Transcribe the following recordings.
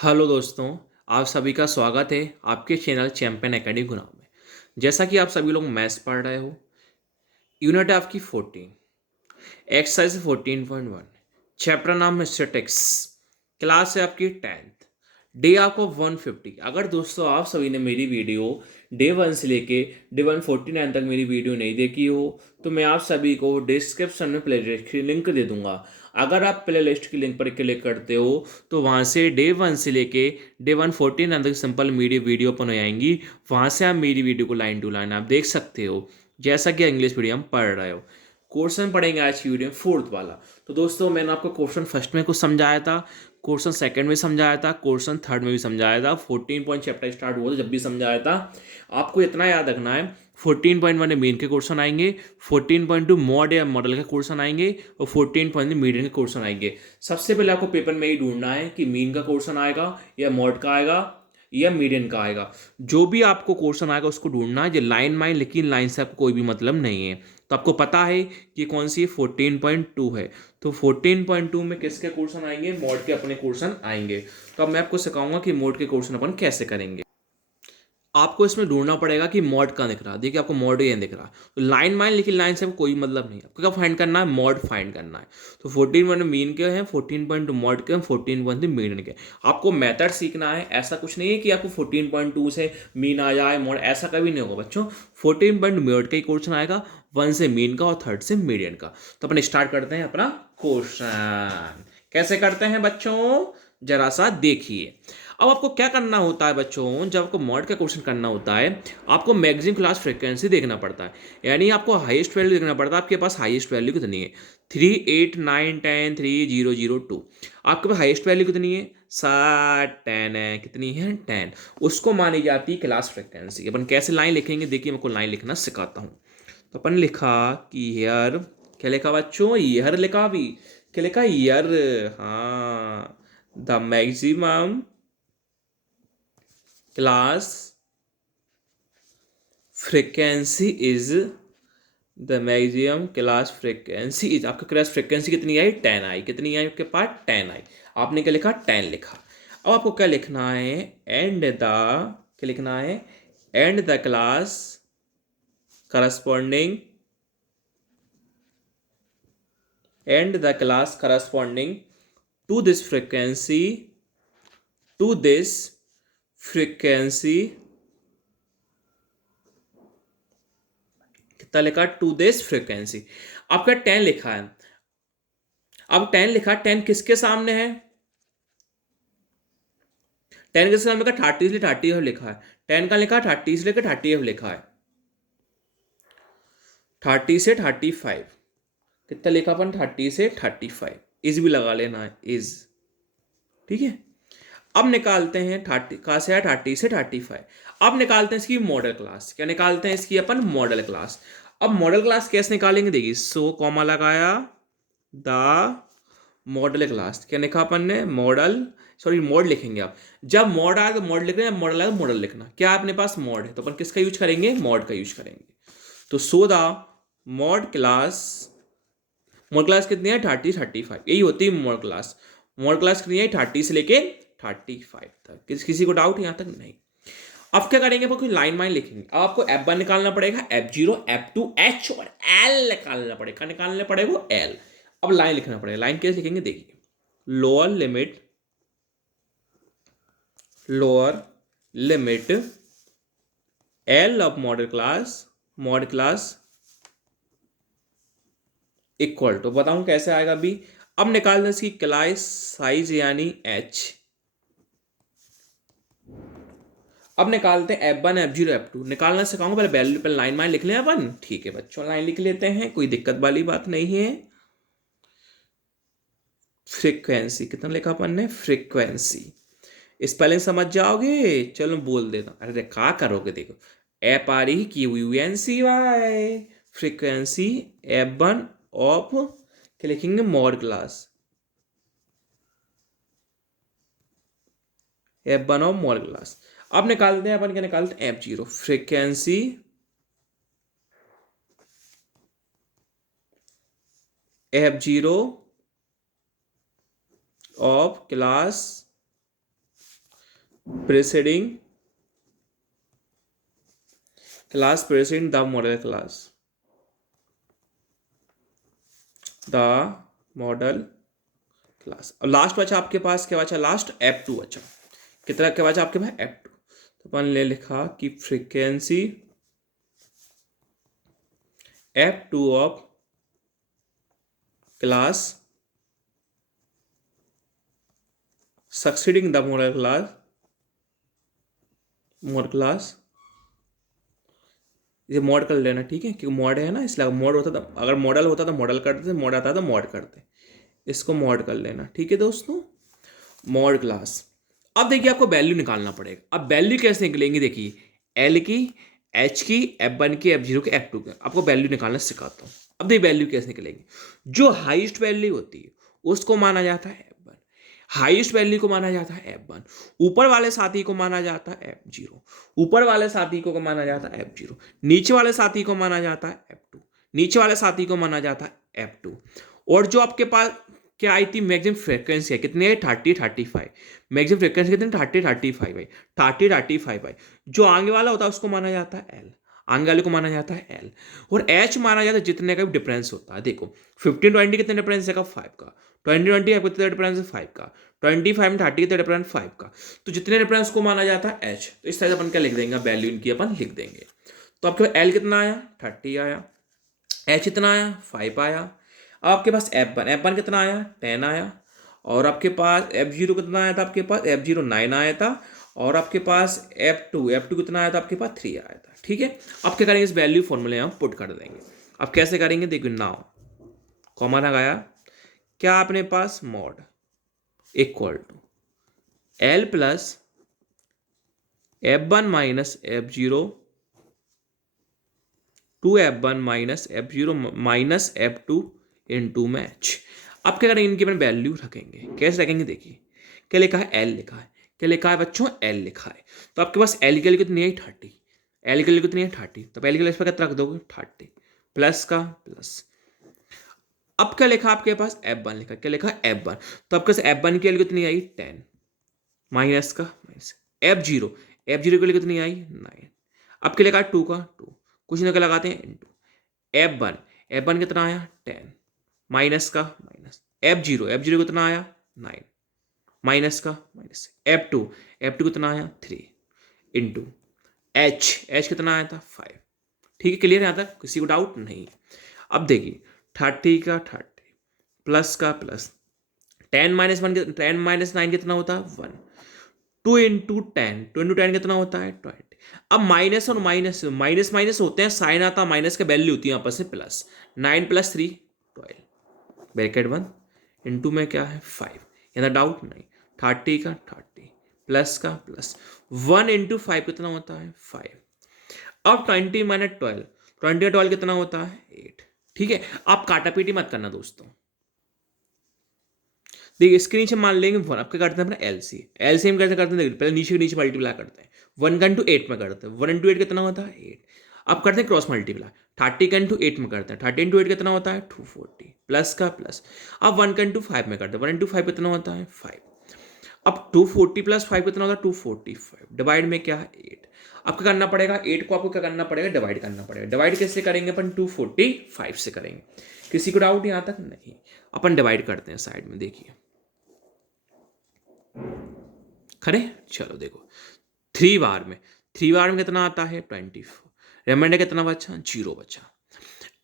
Hello दोस्तों, आप सभी का स्वागत है आपके चैनल चैंपियन एकेडमी गुनाह में। जैसा कि आप सभी लोग मैथ्स पढ़ रहे हो, यूनिट है आपकी 14, एक्सरसाइज 14.1, चैप्टर नाम है स्टैटिक्स, क्लास है आपकी 10th, डे आपको 150। अगर दोस्तों आप सभी ने मेरी वीडियो डे 1 से लेके डे 149 तक मेरी वीडियो नहीं देखी हो तो मैं आप सभी को डिस्क्रिप्शन में प्ले लिस्ट की लिंक दे दूंगा। अगर आप प्ले लिस्ट की लिंक पर क्लिक करते हो तो वहाँ से डे 1 से लेके डे 149 तक सिंपल मेरी वीडियो ओपन हो जाएंगी। वहाँ से आप मेरी वीडियो को लाइन टू लाइन आप देख सकते हो, जैसा कि इंग्लिश मीडियम पढ़ रहे हो। क्वेश्चन पढ़ेंगे आज की वीडियो में फोर्थ वाला। तो दोस्तों मैंने आपको क्वेश्चन फर्स्ट में कुछ समझाया था, क्वेश्चन सेकंड में समझाया था, क्वेश्चन थर्ड में भी समझाया था, 14 पॉइंट चैप्टर स्टार्ट हुआ था जब भी समझाया था। आपको इतना याद रखना है, 14.1 में मेन के क्वेश्चन आएंगे, 14.2 मॉड या मॉडल के क्वेश्चन आएंगे और 14 मीडियन के क्वेश्चन आएंगे। सबसे पहले आपको पेपर में ही ढूंढना है कि मीन का क्वेश्चन आएगा या मॉड का आएगा या मीडियन का आएगा। जो भी आपको क्वेश्चन आएगा उसको ढूंढना है। जो लाइन माइन लेकिन लाइन से आपको कोई भी मतलब नहीं है। तो आपको पता है कि कौन सी 14.2 है, तो 14.2 में किसके क्वेश्चन आएंगे? मॉड के अपने क्वेश्चन आएंगे। तो अब मैं आपको सिखाऊंगा कि मॉड के क्वेश्चन अपन कैसे करेंगे। आपको इसमें ढूंढना पड़ेगा कि मॉड कहाँ दिख रहा है। देखिए आपको मॉड ये दिख रहा है, तो लाइन माइन लेकिन लाइन से आपको कोई मतलब नहीं है। आपको क्या फाइंड करना है? मॉड फाइंड करना है। तो 14.1 मीन के हैं, 14.2 मॉड के हैं, 14.2 मीन के। आपको मेथड सीखना है। ऐसा कुछ नहीं है कि आपको 14.2 से मीन आ जाए मॉड, ऐसा कभी नहीं होगा बच्चों। 14.2 मॉड का ही क्वेश्चन आएगा, 1 से मीन का और 3rd से मीडियन का। तो अपन स्टार्ट करते हैं अपना क्वेश्चन। कैसे करते हैं बच्चों, जरा सा देखिए। अब आपको क्या करना होता है बच्चों, जब आपको मॉड का क्वेश्चन करना होता है, आपको मैक्सिमम क्लास फ्रीक्वेंसी देखना पड़ता है। यानी आपको हाईएस्ट वैल्यू देखना पड़ता है, आपके पास हाईएस्ट वैल्यू कितनी है? 3, 8, 9, 10, 3, 0, 0, 2। आपके पास हाईएस्ट वैल्यू कितनी है? 7, 10 है। कितनी है? 10। उसको मानी जाती है क्लास फ्रीक्वेंसी। अपन कैसे लाइन लिखेंगे, देखिए मैं आपको लाइन लिखना सिखाता हूँ। तो अपन लिखा कि ईयर, क्या लिखा बच्चों? ईयर लिखा। अभी क्या लिखा? ईयर। हाँ, the maximum class frequency is, the maximum class frequency is, आपका क्लास फ्रीक्वेंसी कितनी आई? 10 आई। कितनी आई आपके पास? 10 आई। आपने क्या लिखा? 10 लिखा। अब आपको क्या लिखना है? एंड द, क्या लिखना है? And the class corresponding, and the class corresponding to this frequency, to this frequency, कितना लिखा? To this frequency. आपका 10 लिखा है। अब 10 लिखा, 10 किसके सामने है? 10 के सामने का 30 इसलिए 30 लिखा है। 10 का लिखा 30 इसलिए 30 लिखा है। 30 से 35, कितना लिखा अपन? 30 से 35। इज भी लगा लेना है, इज। ठीक है। अब निकालते हैं 30 कहाँ से है? 30 से 35। अब निकालते हैं इसकी मॉडल क्लास। क्या निकालते हैं इसकी? अपन मॉडल क्लास। अब मॉडल क्लास कैसे निकालेंगे? देखिए, सो कॉमा लगाया, द मॉडल क्लास। क्या लिखा अपन ने? मॉडल, सॉरी मॉड लिखेंगे आप। जब मॉड आए तो मॉड लिख रहे हैं, मॉडल आए तो मॉडल लिखना। क्या अपने पास मॉड है तो अपन किसका यूज करेंगे? मॉड का यूज करेंगे। तो so the mod class, mod class कितनी है? 30, 35। यही होती है मॉड क्लास। मॉड क्लास कितनी है? 30 से लेके 35 तक। किसी को डाउट यहाँ तक? नहीं। अब क्या करेंगे? अपन कोई लाइन माइन लिखेंगे। अब आपको F1 निकालना पड़ेगा, F0, F2, H और L निकालना पड़ेगा। निकालने पड़ेगा L। अब लाइन लिखना पड़ेगा। लाइन कैसे लिखेंगे? देखिए, lower limit, lower limit L of modal class, mod class equal to, बताऊं कैसे आएगा अभी। अब निकालना इसकी क्लास साइज यानी H। अब निकालते हैं F1, F0, F2। निकालना सिखाऊंगा, पहले वैल्यू पर लाइन माइन लिख लें अपन। ठीक है बच्चों, लाइन लिख लेते हैं, कोई दिक्कत वाली बात नहीं है। फ्रीक्वेंसी कितना लिखा अपन ने? फ्रीक्वेंसी। स्पेलिंग समझ जाओगे? चलो बोल देता हूँ। अरे क्या करोगे? देखो, FREQUENCY, फ्रीक्वेंसी F1 ऑफ, क्या लिखेंगे? Mod class, F1 of mod class. अब निकालते हैं अपन, क्या निकालते हैं? F0, frequency F0 of class presiding class, presiding the model class, the model class. अब लास्ट बचा आपके पास, क्या बचा लास्ट, F2 बचा। कितना क्या बचा आपके पास, F2। तो अपन ने लिखा कि frequency F2 of class succeeding the model class, model class, ये मॉड कर लेना, ठीक है, क्योंकि मॉड है ना, इसलिए मॉड होता था, अगर मॉडल होता तो मॉडल करते, मॉड आता तो मॉड करते, इसको मॉड कर लेना, ठीक है दोस्तों, मॉड क्लास। अब देखिए आपको वैल्यू निकालना पड़ेगा। अब वैल्यू कैसे निकलेंगी, देखिए एल की, एच की, F1 की, F0 की, F2 की। आपको वैल्यू निकालना सिखाता हूँ। अब देखिए वैल्यू कैसे निकलेंगी। जो हाईएस्ट वैल्यू होती है उसको माना जाता है F1, हाईएस्ट वैल्यू को माना जाता है F1, ऊपर वाले साथी को माना जाता है F0, ऊपर वाले साथी को माना जाता है F0, नीचे वाले साथी को माना जाता है F2, नीचे वाले साथी को माना जाता है F2। और जो आपके पास क्या आई थी, मैक्सिमम फ्रिक्वेंसी है कितनी है, 30-35। मैक्सिमम फ्रिक्वेंसी कितनी, 30-35 है, 30-35 है। जो आगे वाला होता है उसको माना जाता है एल, आगे वाले को माना जाता है एल। और एच माना जाता है जितने का भी डिफरेंस होता है। देखो 15-20 कितने डिफरेंस है का, 5 का, 20-20 है कितने डिफरेंस है, 5 का, 25-30 कितने डिफरेंस, 5 का। तो जितने डिफरेंस को माना जाता है एच। तो इस तरह से अपन क्या लिख देंगे, वैल्यू इनकी अपन लिख देंगे। तो आपके पास एल कितना आया, 30 आया, एच कितना आया, 5 आया। अब आपके पास F1 कितना आया, 10 आया। और आपके पास F0 कितना आया था, आपके पास F0 9 आया था। और आपके पास F2 कितना आया था, आपके पास 3 आया था, ठीक है। अब क्या करेंगे, इस वैल्यू फॉर्मूले हम पुट कर देंगे। अब कैसे करेंगे, देखिए नाउ कॉमन लगाया, क्या अपने पास mod equal to L plus F1 minus F0 2F1 minus F0 minus F2 into match. अब क्या करेंगे, इनकी अपन वैल्यू रखेंगे, कैसे रखेंगे, देखिए क्या लिखा है, एल लिखा है, क्या लिखा है बच्चों, एल लिखा है। तो आपके पास एल के लिए कितनी है, 30, एल के लिए कितनी है 30, तो एल के लिए इस पर कितना रख दोगे, 30 प्लस का प्लस। अब क्या लिखा आपके पास, F1 लिखा, क्या लिखा F1। तो आपके पास F1 की वैल्यू कितनी आई, 10 माइनस का माइनस, F0 के लिए कितनी आई, 9। अब क्या लिखा 2 का 2, कुछ ना क्या लगाते हैं इंटू F1 कितना आया, 10 माइनस का माइनस, F0 कितना आया, 9 माइनस का माइनस, F2 कितना आया, 3 इंटू एच कितना आया था, 5। ठीक है, क्लियर है यहाँ तक, किसी को डाउट नहीं। अब देखिए 30 का 30 प्लस का प्लस, 10 - 9 कितना होता है, 1। 2 इंटू 10 कितना होता है, 20। अब माइनस और माइनस माइनस माइनस होते हैं, साइन आता है, माइनस का वैल्यू होती है आपस में प्लस, 9 + 3 12 ब्रैकेट 1 इंटू में क्या है 5, यहाँ डाउट नहीं। 30 का 30 प्लस का प्लस, 1 × 5 कितना होता है, 5। अब 20 - 12, 20 कितना होता है, 8। ठीक है, आप काटापीटी मत करना दोस्तों। देखिए इसके नीचे मान लेंगे 1, अब क्या करते हैं अपना एलसीएम कैसे करते हैं, देखिए पहले नीचे के नीचे मल्टीप्लाई करते हैं, 1 × 8 में करते हैं, 1 × 8 कितना होता है, 8। अब करते हैं क्रॉस मल्टीप्लाई, 30 × 8 में करते हैं, 30 × 8 कितना होता है, 240 प्लस का प्लस। अब 1 × 5 में करते हैं, 1 × 5 कितना होता है, 5। अब 240 + 5 कितना होता है, 245 डिवाइड में क्या है, 8। अब क्या करना पड़ेगा, 8 को आपको क्या करना पड़ेगा, डिवाइड करना पड़ेगा। डिवाइड कैसे करेंगे अपन, 245 से करेंगे। किसी को डाउट यहाँ तक नहीं, अपन डिवाइड करते हैं साइड में, देखिए खरे। चलो देखो 3 बार में कितना आता है, 24। रिमाइंडर कितना बचा, 0 बचा।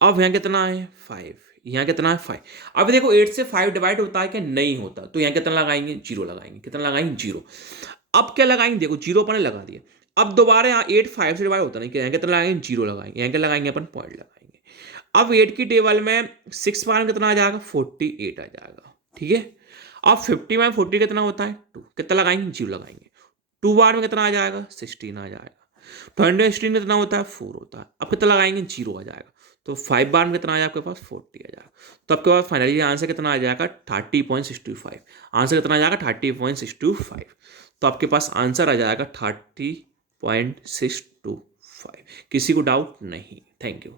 अब यहाँ कितना है, 5, यहाँ कितना है 5। अब देखो 8 से 5 डिवाइड होता है क्या, नहीं होता, तो यहाँ कितना लगाएंगे, 0 लगाएंगे। कितना लगाएंगे, 0। अब क्या लगाएंगे, देखो 0 अपन ने लगा दिया। अब दोबारा यहाँ 8 5 से डिवाइड होता नहीं, यहाँ कितना लगाएंगे, 0 लगाएंगे। यहाँ क्या लगाएंगे अपन, पॉइंट लगाएंगे। अब 8 की टेबल में 6 बार में कितना आ जाएगा, 48 आ जाएगा। ठीक है, अब 50 में 40 कितना होता है, 2, कितना लगाएंगे, 0 लगाएंगे। 2 बार में कितना आ जाएगा, 16 आ जाएगा। 20 कितना होता है, 4 होता है। अब कितना लगाएंगे, 0 आ जाएगा। तो 5 बार में कितना आ जाएगा आपके पास, 40 आ जाएगा। तो आपके पास फाइनली आंसर कितना आ जाएगा, 30.625। आंसर कितना आ जाएगा, 30.625। तो आपके पास आंसर आ जाएगा 30.625। किसी को डाउट नहीं। Thank you.